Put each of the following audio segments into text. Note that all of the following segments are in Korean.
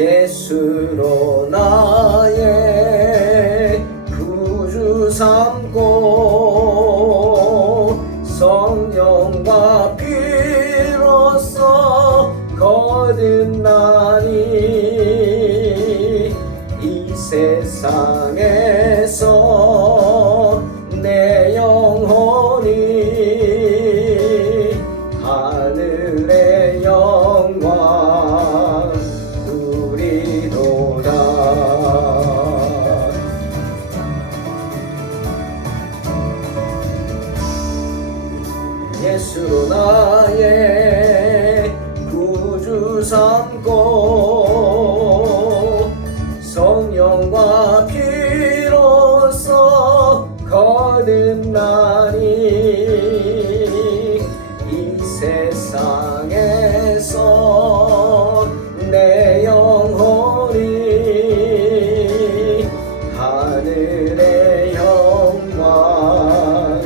예수로 나의 구주 삼고 성령과 피로써 거듭나니 이 세상에서 내 영혼이 하늘의 영광 누리도다. 예수로 나의 구주 삼고 성령과 피로써 거듭나니 이 세상에서 내 영혼이 하늘의 영광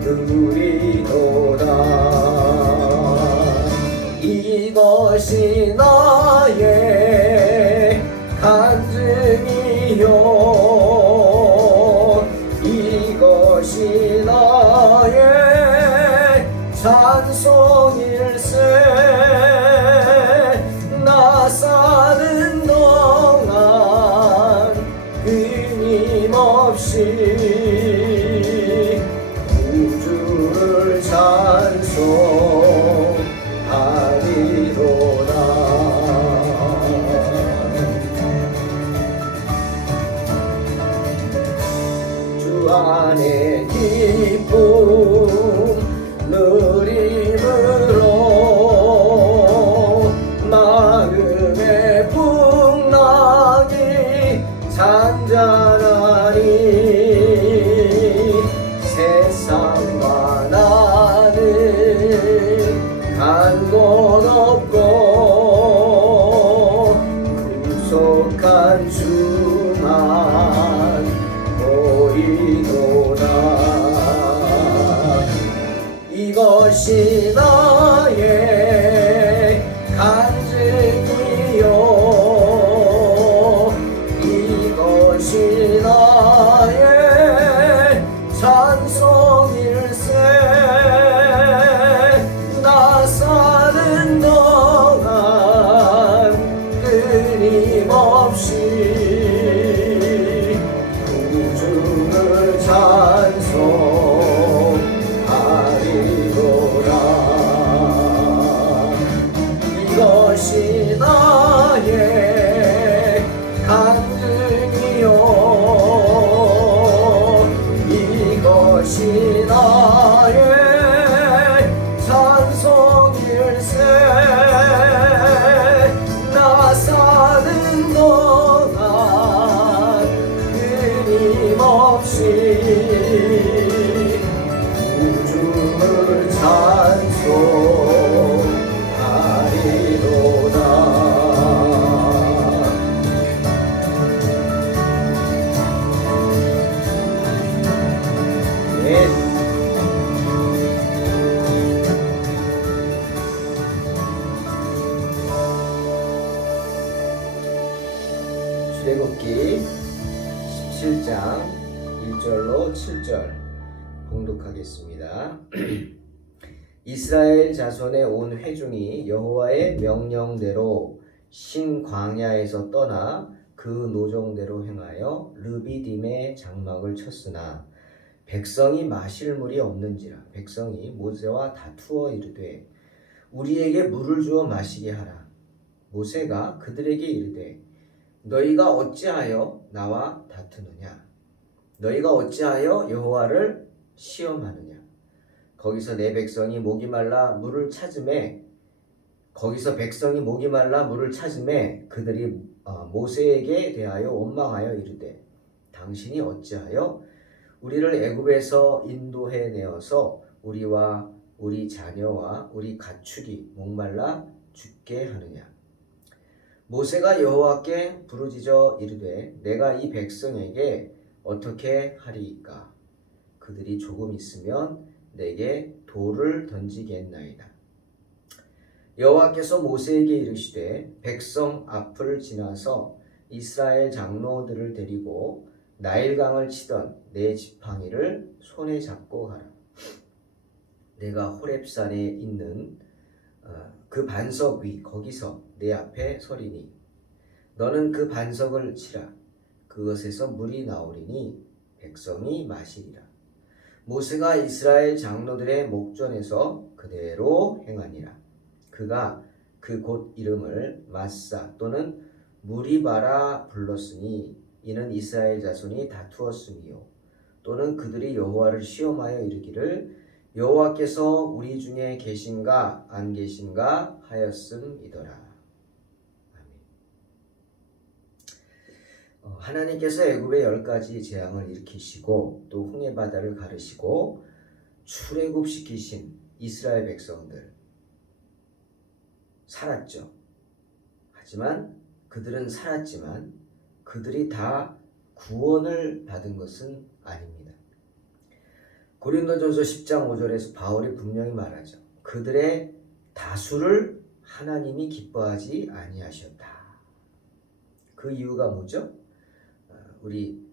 누리도다. 이것이 나의 간증이요 이것이 나의 찬송일세. 나 사는 동안 끊임없이 구주를 찬송하리로다. 주 안에 기쁨 누림으로 마음의 풍랑이 잔잔하니 세상과 나는 간 곳 없고 구속한 주만 보이도다. 이것이 나의 간증이요 이것이 나의 찬송일세. 나 사는 동안 끊임없이 구주를 찬송하리로라. 이것이 나의 간증이요 이것이 나의 찬송일세. 나 사는 동안 끊임없이 구주를 찬송하리로다. 출애굽기 17장 1절로 7절 봉독하겠습니다. 이스라엘 자손의 온 회중이 여호와의 명령대로 신 광야에서 떠나 그 노정대로 행하여 르비딤의 장막을 쳤으나 백성이 마실 물이 없는지라. 백성이 모세와 다투어 이르되 우리에게 물을 주어 마시게 하라. 모세가 그들에게 이르되 너희가 어찌하여 나와 다투느냐? 너희가 어찌하여 여호와를 시험하느냐? 거기서 내 백성이 목이 말라 물을 찾음에 그들이 모세에게 대하여 원망하여 이르되 당신이 어찌하여 우리를 애굽에서 인도해 내어서 우리와 우리 자녀와 우리 가축이 목말라 죽게 하느냐? 모세가 여호와께 부르짖어 이르되 내가 이 백성에게 어떻게 하리이까? 그들이 조금 있으면 내게 돌을 던지겠나이다. 여호와께서 모세에게 이르시되 백성 앞을 지나서 이스라엘 장로들을 데리고 나일강을 치던 내 지팡이를 손에 잡고 가라. 내가 호렙산에 있는 그 반석 위 거기서 내 앞에 서리니 너는 그 반석을 치라. 그것에서 물이 나오리니 백성이 마시리라. 모세가 이스라엘 장로들의 목전에서 그대로 행하니라. 그가 그 곳 이름을 마사 또는 무리바라 불렀으니 이는 이스라엘 자손이 다투었음이요 또는 그들이 여호와를 시험하여 이르기를 여호와께서 우리 중에 계신가 안 계신가 하였음이더라. 하나님께서 애굽의 10가지 재앙을 일으키시고 또 홍해 바다를 가르시고 출애굽시키신 이스라엘 백성들 살았죠. 하지만 그들은 살았지만 그들이 다 구원을 받은 것은 아닙니다. 고린도전서 10장 5절에서 바울이 분명히 말하죠. 그들의 다수를 하나님이 기뻐하지 아니하셨다. 그 이유가 뭐죠? 우리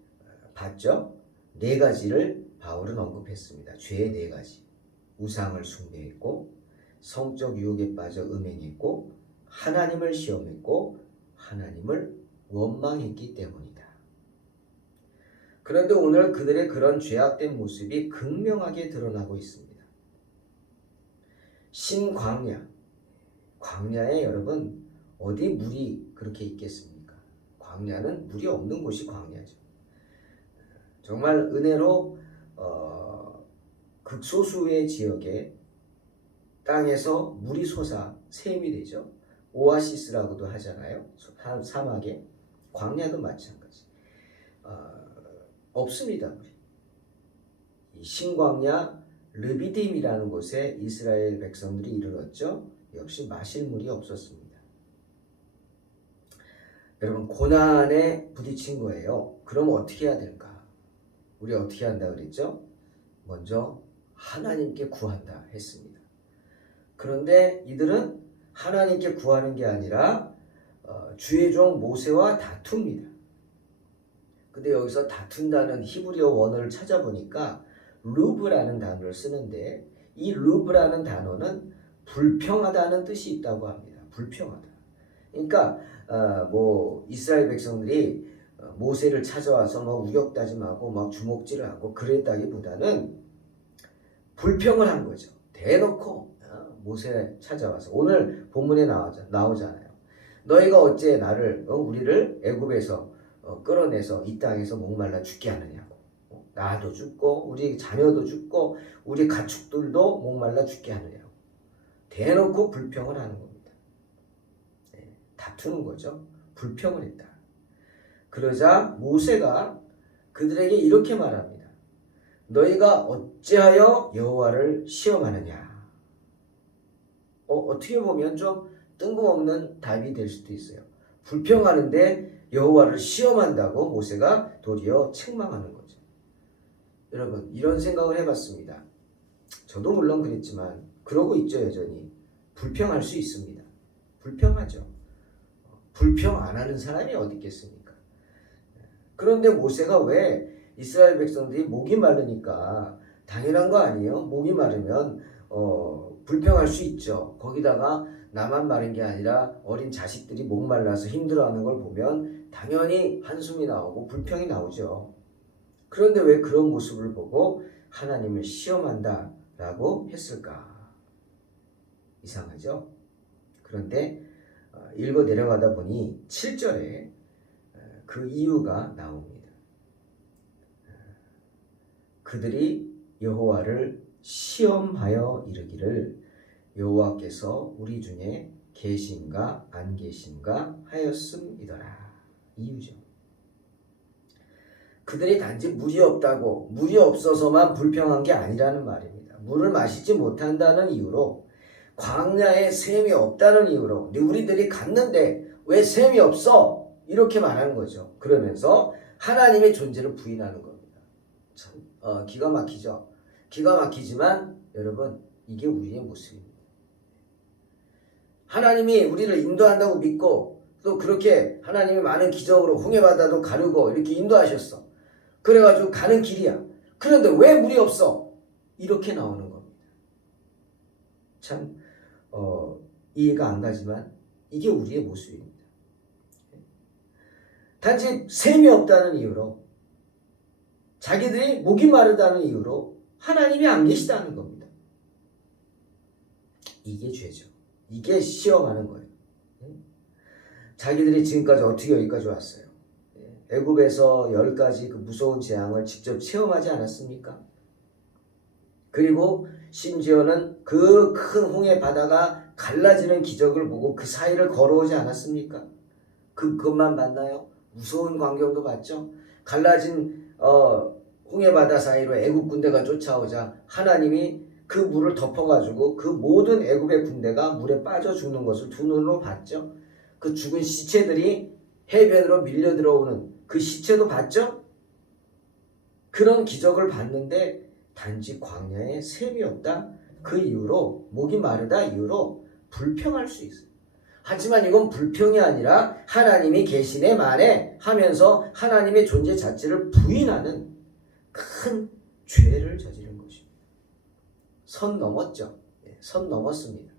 봤죠? 4가지를 바울은 언급했습니다. 죄의 4가지. 우상을 숭배했고 성적 유혹에 빠져 음행했고 하나님을 시험했고 하나님을 원망했기 때문이다. 그런데 오늘 그들의 그런 죄악된 모습이 극명하게 드러나고 있습니다. 신광야, 광야에 여러분 어디 물이 그렇게 있겠습니까? 광야는 물이 없는 곳이 광야죠. 정말 은혜로 극소수의 지역에 땅에서 물이 솟아 샘이 되죠. 오아시스라고도 하잖아요. 사막에. 광야도 마찬가지. 없습니다. 물이. 이 신광야 르비딤이라는 곳에 이스라엘 백성들이 이르렀죠. 역시 마실 물이 없었습니다. 여러분 고난에 부딪힌 거예요. 그럼 어떻게 해야 될까? 우리 어떻게 한다 그랬죠? 먼저 하나님께 구한다 했습니다. 그런데 이들은 하나님께 구하는 게 아니라 주의 종 모세와 다툽니다. 근데 여기서 다툰다는 히브리어 원어를 찾아보니까 루브라는 단어를 쓰는데 이 루브라는 단어는 불평하다는 뜻이 있다고 합니다. 불평하다. 그러니까 이스라엘 백성들이 모세를 찾아와서 막 우격다짐하고 막 주먹질을 하고 그랬다기보다는 불평을 한 거죠. 대놓고 모세 찾아와서 오늘 본문에 나오잖아요. 너희가 어째 우리를 애굽에서 끌어내서 이 땅에서 목말라 죽게 하느냐고. 나도 죽고 우리 자녀도 죽고 우리 가축들도 목말라 죽게 하느냐고. 대놓고 불평을 하는 겁니다. 다투는 거죠. 불평을 했다. 그러자 모세가 그들에게 이렇게 말합니다. 너희가 어찌하여 여호와를 시험하느냐. 어떻게 보면 좀 뜬금없는 답이 될 수도 있어요. 불평하는데 여호와를 시험한다고 모세가 도리어 책망하는 거죠. 여러분 이런 생각을 해봤습니다. 저도 물론 그랬지만 그러고 있죠. 여전히 불평할 수 있습니다. 불평하죠. 불평 안 하는 사람이 어디 있겠습니까? 그런데 모세가 왜 이스라엘 백성들이 목이 마르니까 당연한 거 아니에요? 목이 마르면 불평할 수 있죠. 거기다가 나만 마른 게 아니라 어린 자식들이 목말라서 힘들어하는 걸 보면 당연히 한숨이 나오고 불평이 나오죠. 그런데 왜 그런 모습을 보고 하나님을 시험한다라고 했을까? 이상하죠? 그런데 읽어 내려가다 보니 7절에 그 이유가 나옵니다. 그들이 여호와를 시험하여 이르기를 여호와께서 우리 중에 계신가 안 계신가 하였음이더라. 이유죠. 그들이 단지 물이 없다고 물이 없어서만 불평한 게 아니라는 말입니다. 물을 마시지 못한다는 이유로 광야에 샘이 없다는 이유로 우리들이 갔는데 왜 샘이 없어? 이렇게 말하는 거죠. 그러면서 하나님의 존재를 부인하는 겁니다. 참 기가 막히죠. 기가 막히지만 여러분 이게 우리의 모습입니다. 하나님이 우리를 인도한다고 믿고 또 그렇게 하나님이 많은 기적으로 홍해바다도 가르고 이렇게 인도하셨어. 그래가지고 가는 길이야. 그런데 왜 물이 없어? 이렇게 나오는 겁니다. 참 이해가 안 가지만 이게 우리의 모습입니다. 단지 샘이 없다는 이유로, 자기들이 목이 마르다는 이유로 하나님이 안 계시다는 겁니다. 이게 죄죠. 이게 시험하는 거예요. 자기들이 지금까지 어떻게 여기까지 왔어요? 애굽에서 10가지 그 무서운 재앙을 직접 체험하지 않았습니까? 그리고 심지어는 그 큰 홍해 바다가 갈라지는 기적을 보고 그 사이를 걸어오지 않았습니까? 그것만 봤나요? 무서운 광경도 봤죠? 갈라진 홍해 바다 사이로 애굽 군대가 쫓아오자 하나님이 그 물을 덮어가지고 그 모든 애굽의 군대가 물에 빠져 죽는 것을 두 눈으로 봤죠? 그 죽은 시체들이 해변으로 밀려 들어오는 그 시체도 봤죠? 그런 기적을 봤는데 단지 광야에 샘이 없다. 그 이유로, 목이 마르다 이유로 불평할 수 있어요. 하지만 이건 불평이 아니라 하나님이 계시네 마네 하면서 하나님의 존재 자체를 부인하는 큰 죄를 저지른 것입니다. 선 넘었죠. 선 넘었습니다.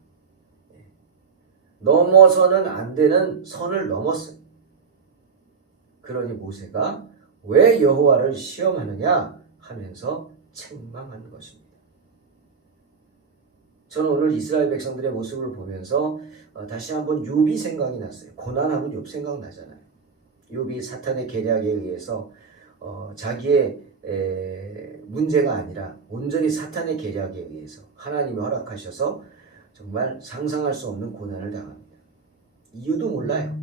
넘어서는 안 되는 선을 넘었어요. 그러니 모세가 왜 여호와를 시험하느냐 하면서 책망한 것입니다. 저는 오늘 이스라엘 백성들의 모습을 보면서 다시 한번 욥이 생각이 났어요. 고난하면 욥 생각나잖아요. 욥이 사탄의 계략에 의해서 자기의 문제가 아니라 온전히 사탄의 계략에 의해서 하나님이 허락하셔서 정말 상상할 수 없는 고난을 당합니다. 이유도 몰라요.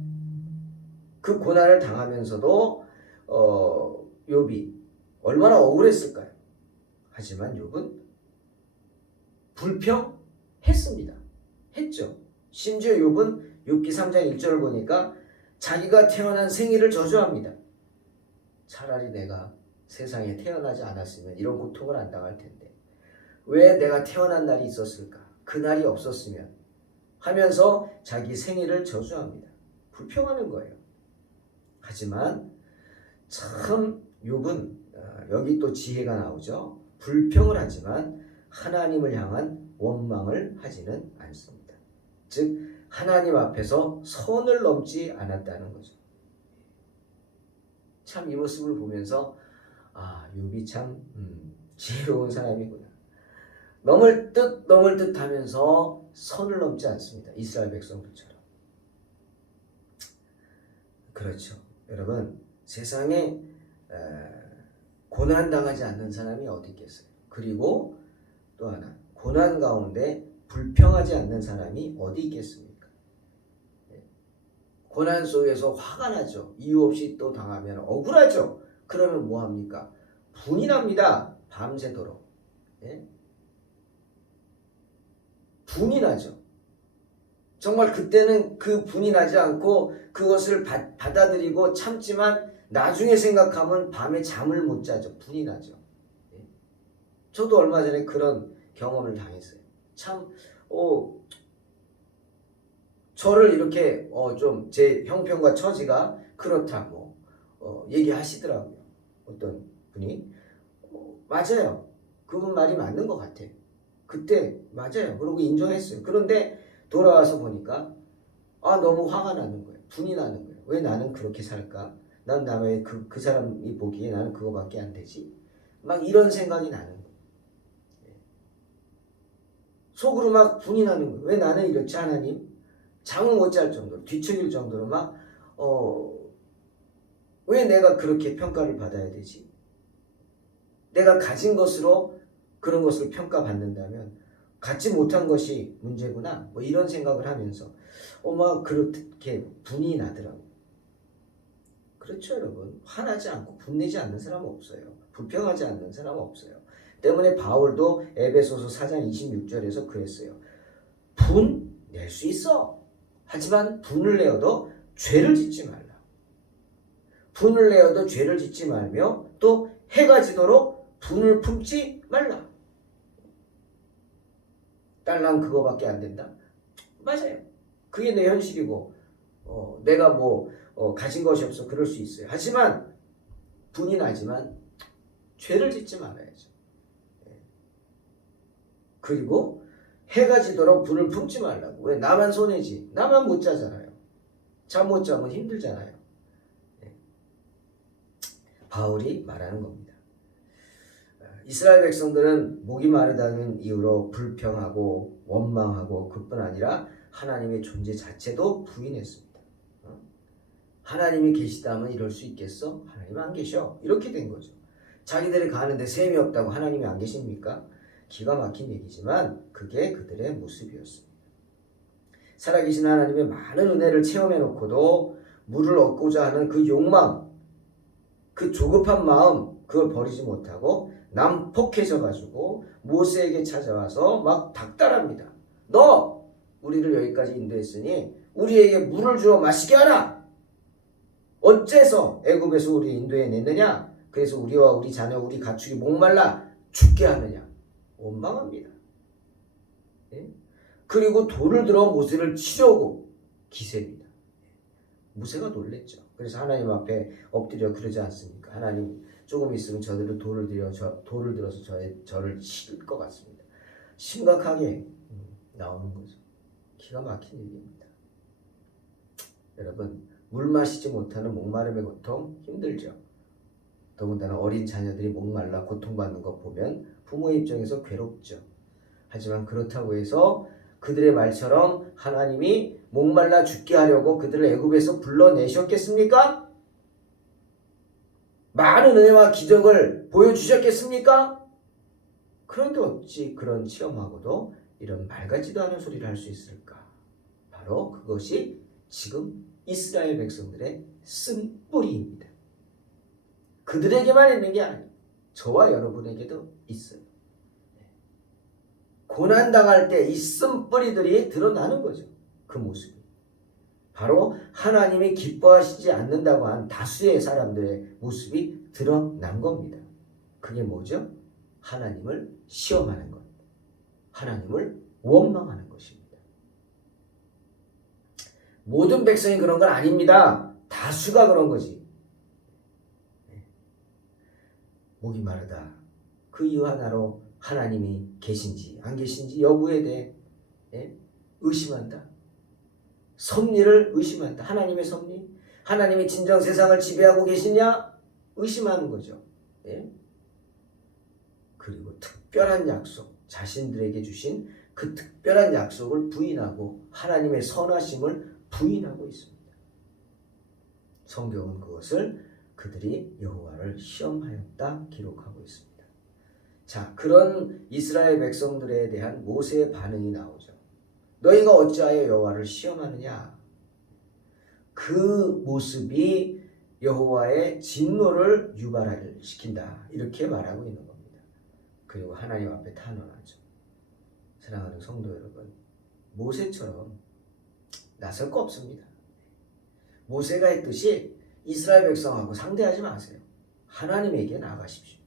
그 고난을 당하면서도 욥이 얼마나 억울했을까요? 하지만 욥은 불평했습니다. 했죠. 심지어 욥은 욥기 3장 1절을 보니까 자기가 태어난 생일을 저주합니다. 차라리 내가 세상에 태어나지 않았으면 이런 고통을 안 당할 텐데 왜 내가 태어난 날이 있었을까? 그 날이 없었으면 하면서 자기 생일을 저주합니다. 불평하는 거예요. 하지만 참 욥은 여기 또 지혜가 나오죠. 불평을 하지만 하나님을 향한 원망을 하지는 않습니다. 즉 하나님 앞에서 선을 넘지 않았다는 거죠. 참 이 모습을 보면서 욥이 참 지혜로운 사람이구나. 넘을 듯 하면서 선을 넘지 않습니다. 이스라엘 백성들처럼. 그렇죠. 여러분 세상에 고난당하지 않는 사람이 어디 있겠어요. 그리고 또 하나 고난 가운데 불평하지 않는 사람이 어디 있겠습니까? 고난 속에서 화가 나죠. 이유 없이 또 당하면 억울하죠. 그러면 뭐합니까? 분이 납니다. 밤새도록. 분이 나죠. 정말 그때는 그 분이 나지 않고 그것을 받아들이고 참지만 나중에 생각하면 밤에 잠을 못 자죠. 분이 나죠. 저도 얼마 전에 그런 경험을 당했어요. 참 저를 이렇게 좀 제 형편과 처지가 그렇다고 얘기하시더라고요. 어떤 분이 맞아요. 그분 말이 맞는 것 같아. 그때 맞아요. 그러고 인정했어요. 그런데 돌아와서 보니까 너무 화가 나는 거예요. 분이 나는 거예요. 왜 나는 그렇게 살까? 난 왜 그 사람이 보기에 나는 그거밖에 안 되지? 막 이런 생각이 나는 거예요. 속으로 막 분이 나는 거예요. 왜 나는 이렇지 하나님? 잠을 못 잘 정도로 뒤척일 정도로 막 왜 내가 그렇게 평가를 받아야 되지? 내가 가진 것으로 그런 것을 평가받는다면 갖지 못한 것이 문제구나. 뭐 이런 생각을 하면서 막 그렇게 분이 나더라고요. 그렇죠, 여러분. 화나지 않고 분내지 않는 사람은 없어요. 불평하지 않는 사람은 없어요. 때문에 바울도 에베소서 4장 26절에서 그랬어요. 분 낼 수 있어. 하지만 분을 내어도 죄를 짓지 말라. 분을 내어도 죄를 짓지 말며 또 해가 지도록 분을 품지 말라. 딸랑 그거밖에 안 된다? 맞아요. 그게 내 현실이고 내가 가진 것이 없어 그럴 수 있어요. 하지만 분이 나지만 죄를 짓지 말아야죠. 그리고 해가 지도록 불을 품지 말라고. 왜? 나만 손해지. 나만 못 자잖아요. 잠 못 자면 힘들잖아요. 바울이 말하는 겁니다. 이스라엘 백성들은 목이 마르다는 이유로 불평하고 원망하고 그뿐 아니라 하나님의 존재 자체도 부인했습니다. 하나님이 계시다면 이럴 수 있겠어? 하나님 안 계셔. 이렇게 된 거죠. 자기들이 가는데 셈이 없다고 하나님이 안 계십니까? 기가 막힌 얘기지만 그게 그들의 모습이었습니다. 살아계신 하나님의 많은 은혜를 체험해 놓고도 물을 얻고자 하는 그 욕망, 그 조급한 마음, 그걸 버리지 못하고 난폭해져 가지고 모세에게 찾아와서 막 닥달합니다. 너 우리를 여기까지 인도했으니 우리에게 물을 주어 마시게 하라. 어째서 애굽에서 우리 인도해냈느냐? 그래서 우리와 우리 자녀 우리 가축이 목말라 죽게 하느냐? 원망합니다. 그리고 돌을 들어 모세를 치려고 기세입니다. 모세가 놀랬죠. 그래서 하나님 앞에 엎드려 그러지 않습니까? 하나님 조금 있으면 저들을 돌을 들어서 저를 칠 것 같습니다. 심각하게 나오는 거죠. 기가 막힌 얘기입니다. 여러분 물 마시지 못하는 목마름의 고통 힘들죠. 더군다나 어린 자녀들이 목말라 고통받는 것 보면 부모의 입장에서 괴롭죠. 하지만 그렇다고 해서 그들의 말처럼 하나님이 목말라 죽게 하려고 그들을 애굽에서 불러내셨겠습니까? 많은 은혜와 기적을 보여주셨겠습니까? 그런데 어찌 그런 체험하고도 이런 말 같지도 않은 소리를 할 수 있을까? 바로 그것이 지금 이스라엘 백성들의 쓴뿌리입니다. 그들에게만 있는 게 아니에요. 저와 여러분에게도 있어요. 고난당할 때 이 쓴뿌리들이 드러나는 거죠. 그 모습이. 바로 하나님이 기뻐하시지 않는다고 한 다수의 사람들의 모습이 드러난 겁니다. 그게 뭐죠? 하나님을 시험하는 것. 하나님을 원망하는 것입니다. 모든 백성이 그런 건 아닙니다. 다수가 그런 거지. 목이 마르다. 그 이유 하나로 하나님이 계신지 안 계신지 여부에 대해 의심한다. 섭리를 의심한다. 하나님의 섭리? 하나님이 진정 세상을 지배하고 계시냐? 의심하는 거죠. 그리고 특별한 약속, 자신들에게 주신 그 특별한 약속을 부인하고 하나님의 선하심을 부인하고 있습니다. 성경은 그것을 그들이 여호와를 시험하였다 기록하고 있습니다. 자, 그런 이스라엘 백성들에 대한 모세의 반응이 나오죠. 너희가 어찌하여 여호와를 시험하느냐? 그 모습이 여호와의 진노를 유발시킨다. 이렇게 말하고 있는 겁니다. 그리고 하나님 앞에 탄원하죠. 사랑하는 성도 여러분, 모세처럼 나설 거 없습니다. 모세가 했듯이 이스라엘 백성하고 상대하지 마세요. 하나님에게 나아가십시오.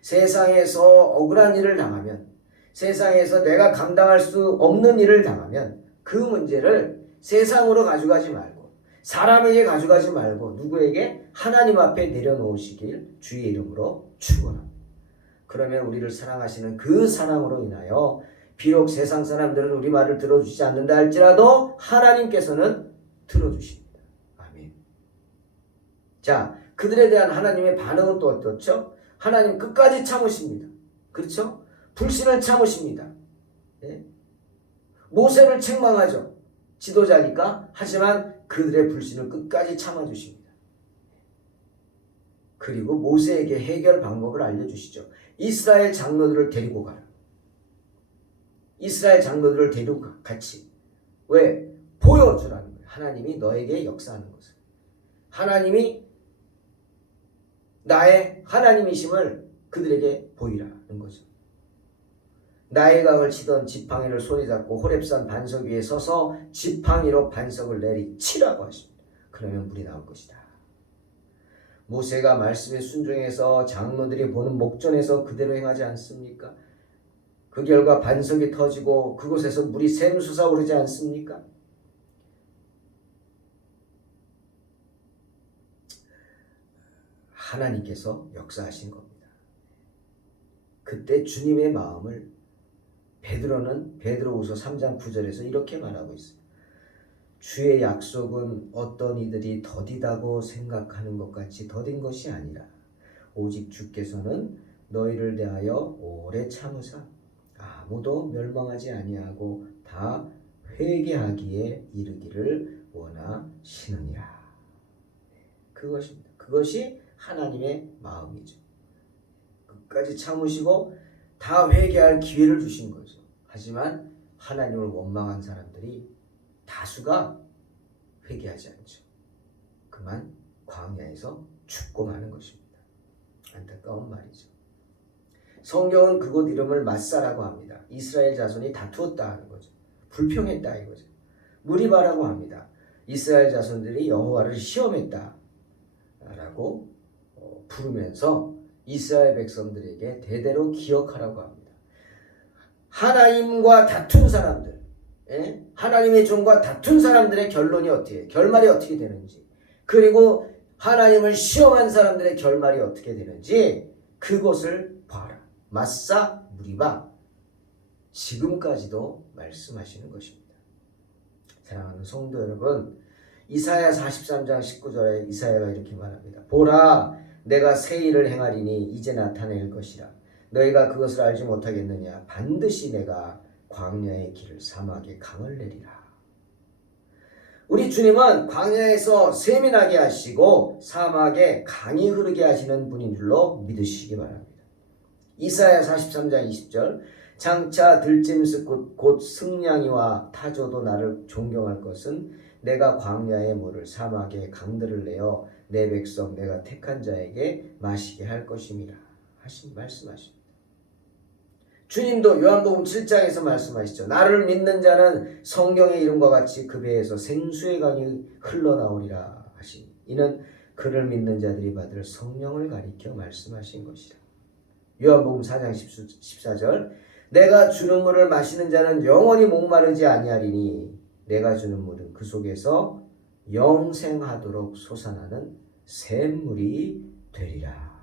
세상에서 억울한 일을 당하면, 세상에서 내가 감당할 수 없는 일을 당하면 그 문제를 세상으로 가져가지 말고 사람에게 가져가지 말고 누구에게? 하나님 앞에 내려놓으시길 주의 이름으로 축원합니다. 그러면 우리를 사랑하시는 그 사랑으로 인하여 비록 세상 사람들은 우리 말을 들어주지 않는다 할지라도 하나님께서는 들어주십니다. 아멘. 자, 그들에 대한 하나님의 반응은 또 어떻죠? 하나님 끝까지 참으십니다. 그렇죠? 불신을 참으십니다. 모세를 책망하죠. 지도자니까. 하지만 그들의 불신을 끝까지 참아주십니다. 그리고 모세에게 해결 방법을 알려주시죠. 이스라엘 장로들을 데리고 가라. 이스라엘 장로들을 데리고 같이. 왜? 보여주라는 거예요. 하나님이 너에게 역사하는 것을. 하나님이 나의 하나님이심을 그들에게 보이라는 거죠. 나일강을 치던 지팡이를 손에 잡고 호렙산 반석 위에 서서 지팡이로 반석을 내리치라고 하십니다. 그러면 물이 나올 것이다. 모세가 말씀에 순종해서 장로들이 보는 목전에서 그대로 행하지 않습니까? 그 결과 반석이 터지고 그곳에서 물이 샘솟아 오르지 않습니까? 하나님께서 역사하신 겁니다. 그때 주님의 마음을 베드로는 베드로후서 3장 9절에서 이렇게 말하고 있어요. 주의 약속은 어떤 이들이 더디다고 생각하는 것 같이 더딘 것이 아니라 오직 주께서는 너희를 대하여 오래 참으사 아무도 멸망하지 아니하고 다 회개하기에 이르기를 원하시느니라. 그것입니다. 그것이 하나님의 마음이죠. 끝까지 참으시고 다 회개할 기회를 주신 거죠. 하지만 하나님을 원망한 사람들이 다수가 회개하지 않죠. 그만 광야에서 죽고 마는 것입니다. 안타까운 말이죠. 성경은 그곳 이름을 마사라고 합니다. 이스라엘 자손이 다투었다 하는 거죠. 불평했다 이거죠. 무리바라고 합니다. 이스라엘 자손들이 여호와를 시험했다 라고 부르면서 이스라엘 백성들에게 대대로 기억하라고 합니다. 하나님과 다툰 사람들, 하나님의 종과 다툰 사람들의 결론이 어떻게, 결말이 어떻게 되는지, 그리고 하나님을 시험한 사람들의 결말이 어떻게 되는지 그것을 봐라. 마사 무리바, 지금까지도 말씀하시는 것입니다. 사랑하는 성도 여러분, 이사야 43장 19절에 이사야가 이렇게 말합니다. 보라, 내가 새 일을 행하리니 이제 나타낼 것이라. 너희가 그것을 알지 못하겠느냐. 반드시 내가 광야의 길을 사막에 강을 내리라. 우리 주님은 광야에서 샘이 나게 하시고 사막에 강이 흐르게 하시는 분인 줄로 믿으시기 바랍니다. 이사야 43장 20절, 장차 들짐승 곧 승냥이와 타조도 나를 존경할 것은 내가 광야의 물을 사막에 강들을 내어 내 백성 내가 택한 자에게 마시게 할 것임이라 말씀하십니다. 주님도 요한복음 7장에서 말씀하시죠. 나를 믿는 자는 성경의 이름과 같이 그 배에서 생수의 강이 흘러나오리라 하시니 이는 그를 믿는 자들이 받을 성령을 가리켜 말씀하신 것이라. 요한복음 4장 14절, 내가 주는 물을 마시는 자는 영원히 목마르지 아니하리니 내가 주는 물은 그 속에서 영생하도록 솟아나는 샘물이 되리라.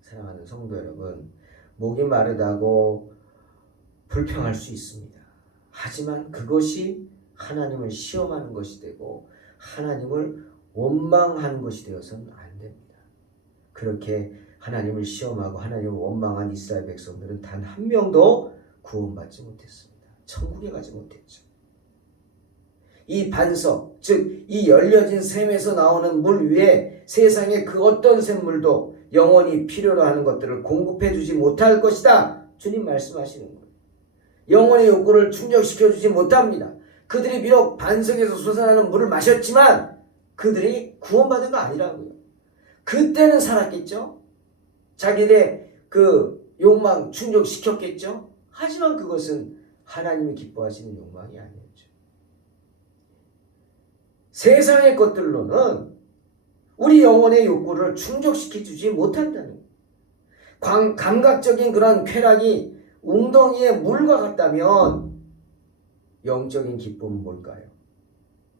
사랑하는 성도 여러분, 목이 마르다고 불평할 수 있습니다. 하지만 그것이 하나님을 시험하는 것이 되고 하나님을 원망하는 것이 되어서는 안 됩니다. 그렇게 하나님을 시험하고 하나님을 원망한 이스라엘 백성들은 단 한 명도 구원받지 못했습니다. 천국에 가지 못했죠. 이 반석, 즉 이 열려진 샘에서 나오는 물 위에 세상의 그 어떤 샘물도 영원히 필요로 하는 것들을 공급해 주지 못할 것이다. 주님 말씀하시는 거예요. 영혼의 욕구를 충족시켜 주지 못합니다. 그들이 비록 반석에서 솟아나는 물을 마셨지만 그들이 구원받은 거 아니라고요. 그때는 살았겠죠. 자기들의 그 욕망 충족시켰겠죠. 하지만 그것은 하나님이 기뻐하시는 욕망이 아니었죠. 세상의 것들로는 우리 영혼의 욕구를 충족시켜주지 못한다는 감각적인 그런 쾌락이 웅덩이의 물과 같다면 영적인 기쁨은 뭘까요?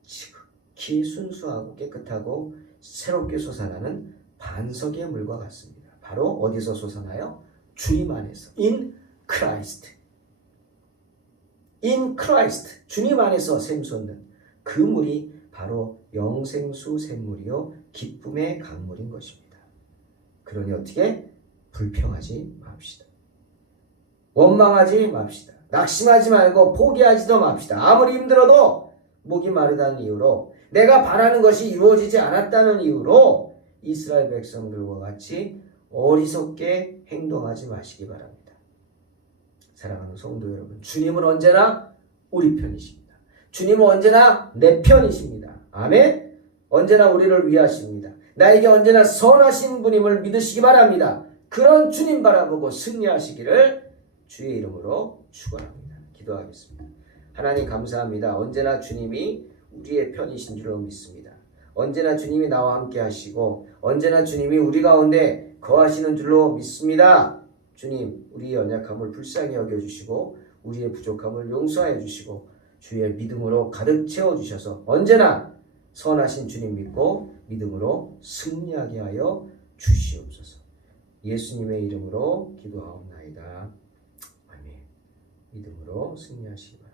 지극히 순수하고 깨끗하고 새롭게 솟아나는 반석의 물과 같습니다. 바로 어디서 솟아나요? 주님 안에서. In Christ. In Christ. 주님 안에서 샘솟는 그 물이 바로 영생수 샘물이요 기쁨의 강물인 것입니다. 그러니 어떻게? 불평하지 맙시다. 원망하지 맙시다. 낙심하지 말고 포기하지도 맙시다. 아무리 힘들어도 목이 마르다는 이유로 내가 바라는 것이 이루어지지 않았다는 이유로 이스라엘 백성들과 같이 어리석게 행동하지 마시기 바랍니다. 사랑하는 성도 여러분, 주님은 언제나 우리 편이십니다. 주님은 언제나 내 편이십니다. 아멘. 언제나 우리를 위하십니다. 나에게 언제나 선하신 분임을 믿으시기 바랍니다. 그런 주님 바라보고 승리하시기를 주의 이름으로 축원합니다. 기도하겠습니다. 하나님 감사합니다. 언제나 주님이 우리의 편이신 줄로 믿습니다. 언제나 주님이 나와 함께 하시고 언제나 주님이 우리 가운데 거하시는 줄로 믿습니다. 주님, 우리의 연약함을 불쌍히 여겨주시고 우리의 부족함을 용서해 주시고 주의 믿음으로 가득 채워주셔서 언제나 선하신 주님 믿고 믿음으로 승리하게 하여 주시옵소서. 예수님의 이름으로 기도하옵나이다. 아멘. 믿음으로 승리하시기 바랍니다.